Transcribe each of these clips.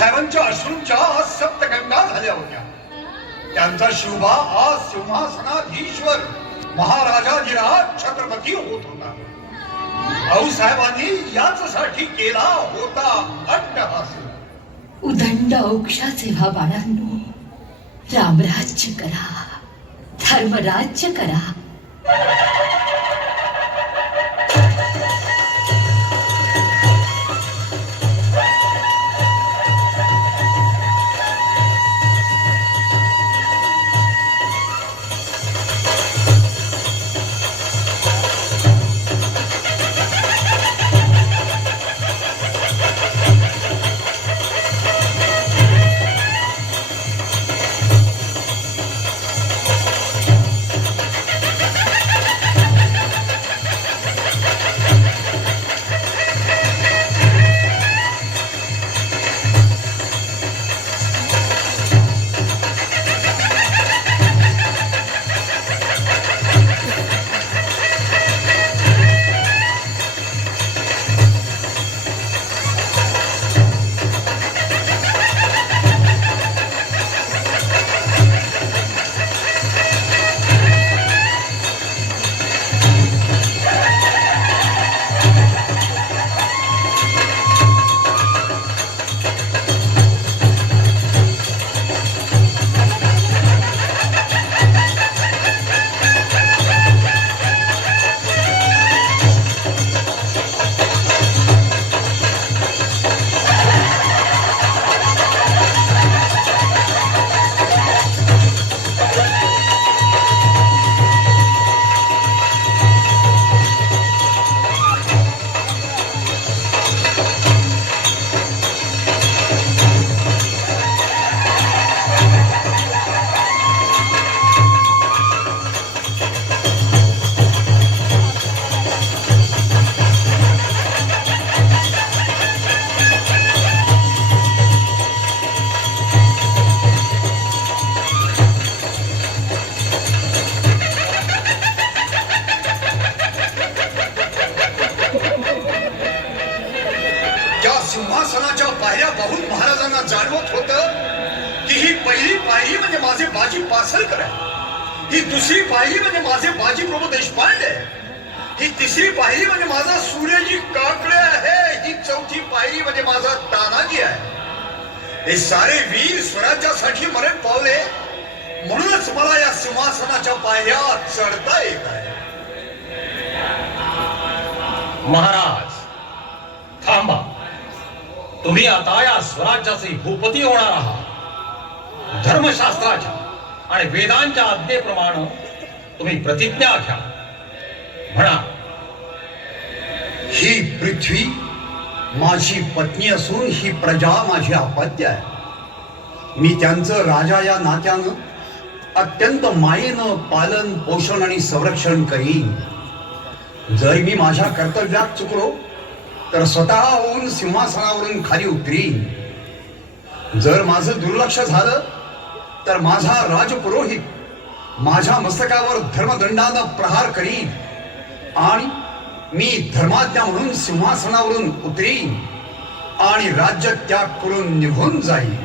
साहेबांच्या अश्रूंच्या सप्तगंगा झाल्या होत्या. त्यांचा शिवबा आज सिंहासनाधीश्वर महाराजाधिराज छत्रपती होत होता. आऊसाहेबांनी याचसाठी केला होता अट्टहास. उदंड औक्षाचे व्हा बाळांनो, रामराज्य करा, धर्मराज्य करा. सिंहासनाच्या पायऱ्या पाहून महाराजांना जाणवत होतं की ही पहिली पायरी म्हणजे माझे बाजी पासलकर आहे, ही दुसरी पायरी म्हणजे माझे बाजी प्रभू देशपांडे, ही तिसरी पायरी म्हणजे माझा सूर्यजी काकडे आहे, ही चौथी पायरी म्हणजे माझा तानाजी आहे. हे सारे वीर स्वराज्यासाठी मरण पावले, म्हणूनच मला या सिंहासनाच्या पायऱ्या चढता येत आहे. महाराज थांबा, तुम्ही आता या स्वराज्याचे भूपती होणार आहात. धर्मशास्त्राच्या आणि वेदांच्या आज्ञेप्रमाणे तुम्ही प्रतिज्ञा घ्या. म्हणा. ही पृथ्वी माझी पत्नी असून ही प्रजा माझी अपत्य आहे. मी त्यांचं राजा या नात्यानं अत्यंत मायेनं पालन पोषण आणि संरक्षण करीन. जर मी माझ्या कर्तव्यात चुकलो तर स्वतःहून सिंहासनावरून खाली उतरीन. जर माझं दुर्लक्ष झालं तर माझा राजपुरोहित माझ्या मस्तकावर धर्मदंडानं प्रहार करीन आणि मी धर्माज्ञा म्हणून सिंहासनावरून उतरीन आणि राज्य त्याग करून निघून जाईन.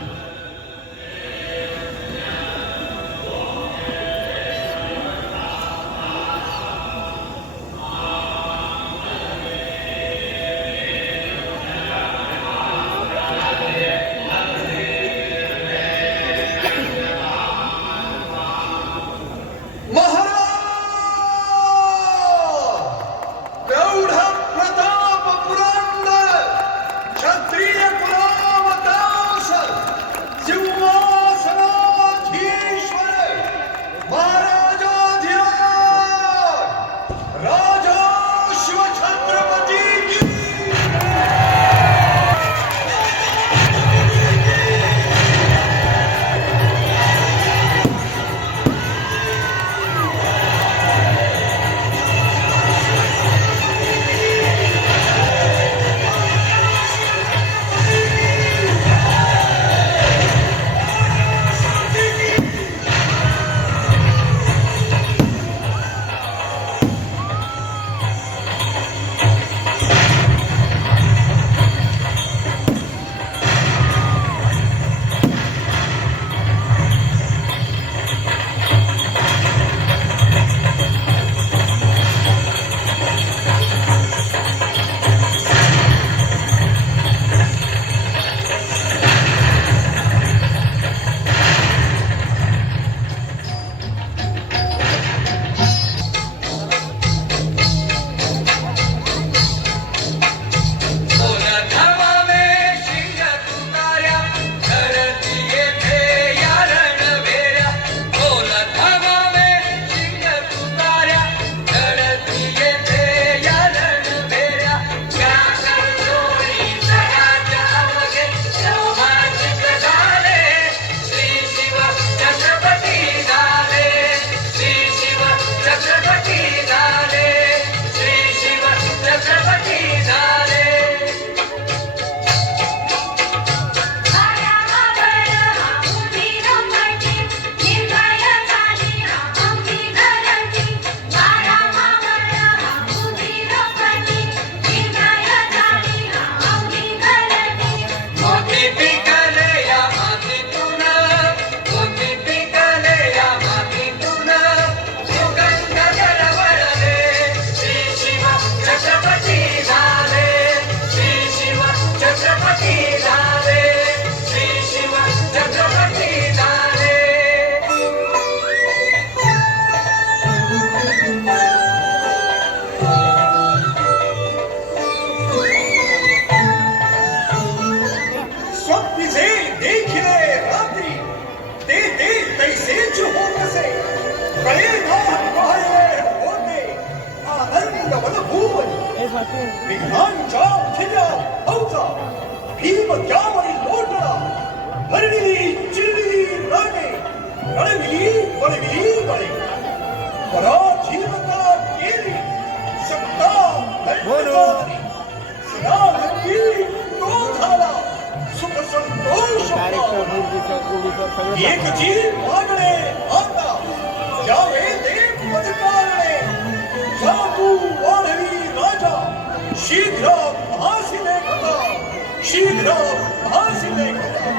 विघ्नांच्या खिल्या हौसा भीम त्यावरी लोटला भरली चिरली रागे गळविली गळे पराजीवता केली सत्ता धर्मचारी सदानंदी तो झाला सुख संतोष एक जीव मागणे आता यावे देव पदकारणे जातू वाढवी राजा शीघ्र भासी लेखता शीघ्र भासी लेखता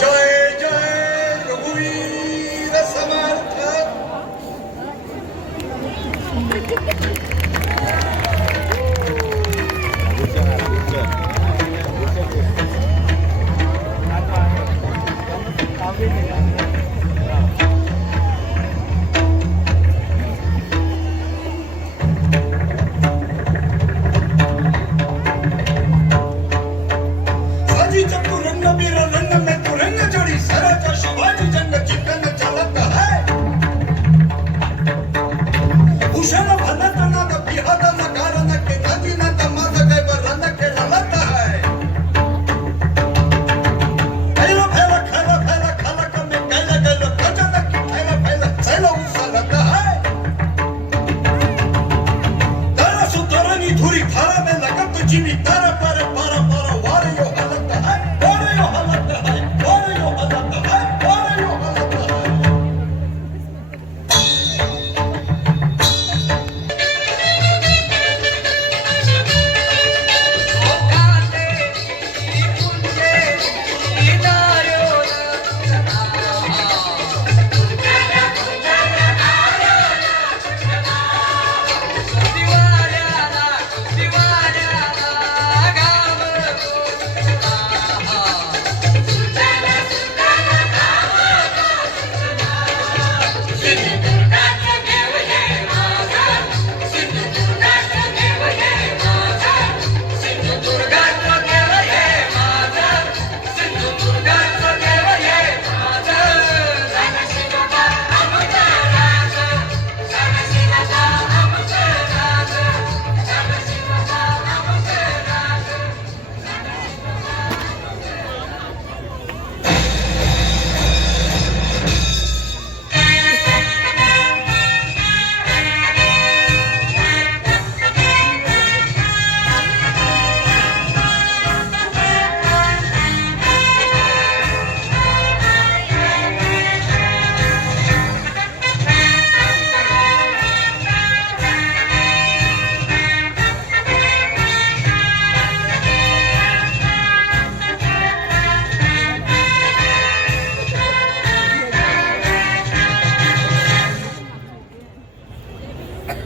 जय जय रघुवीर समर्थ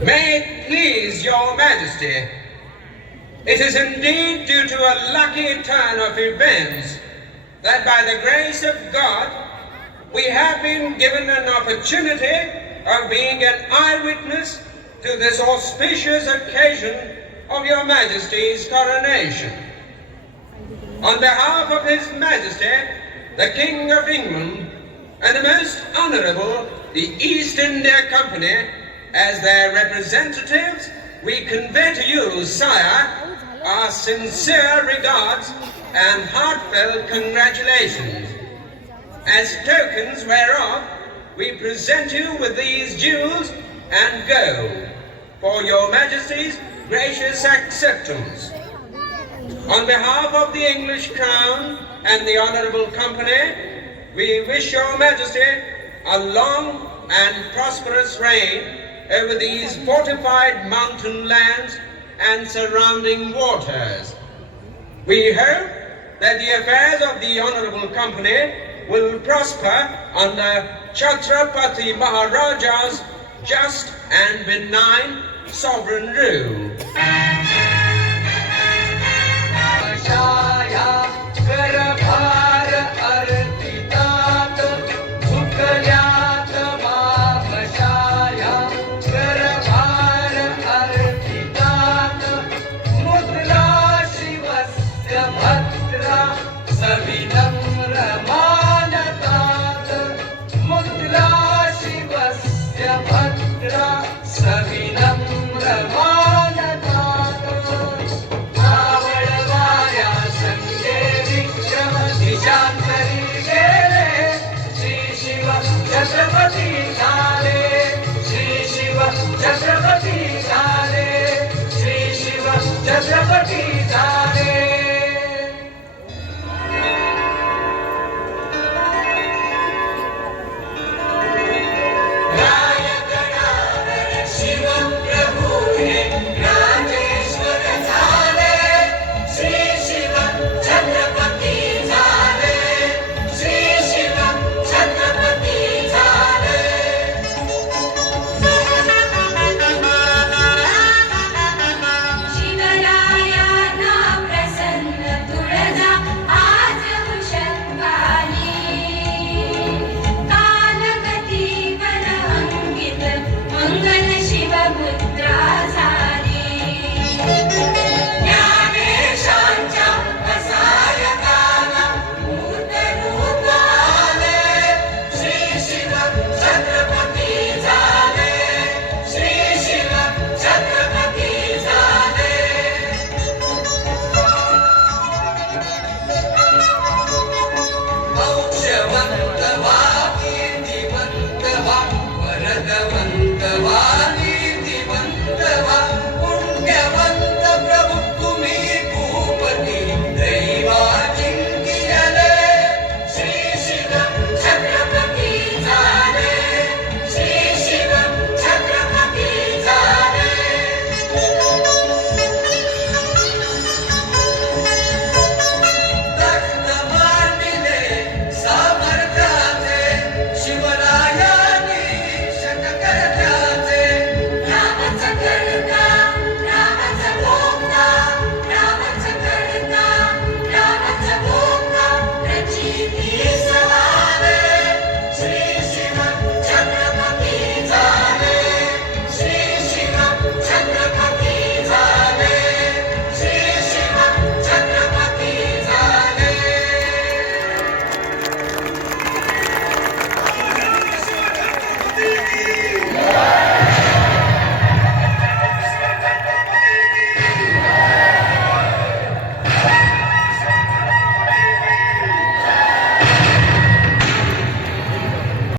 May it please your majesty, it is indeed due to a lucky turn of events that by the grace of God we have been given an opportunity of being an eyewitness to this auspicious occasion of your majesty's coronation. On behalf of his majesty, the King of England, and the most honorable, the East India Company, as their representatives, we convey to you, sire, our sincere regards and heartfelt congratulations. As tokens whereof, we present you with these jewels and gold for your majesty's gracious acceptance. On behalf of the English Crown and the honorable company, we wish your majesty a long and prosperous reign over these fortified mountain lands and surrounding waters. We hope that the affairs of the honorable company will prosper under Chhatrapati Maharaja's just and benign sovereign rule.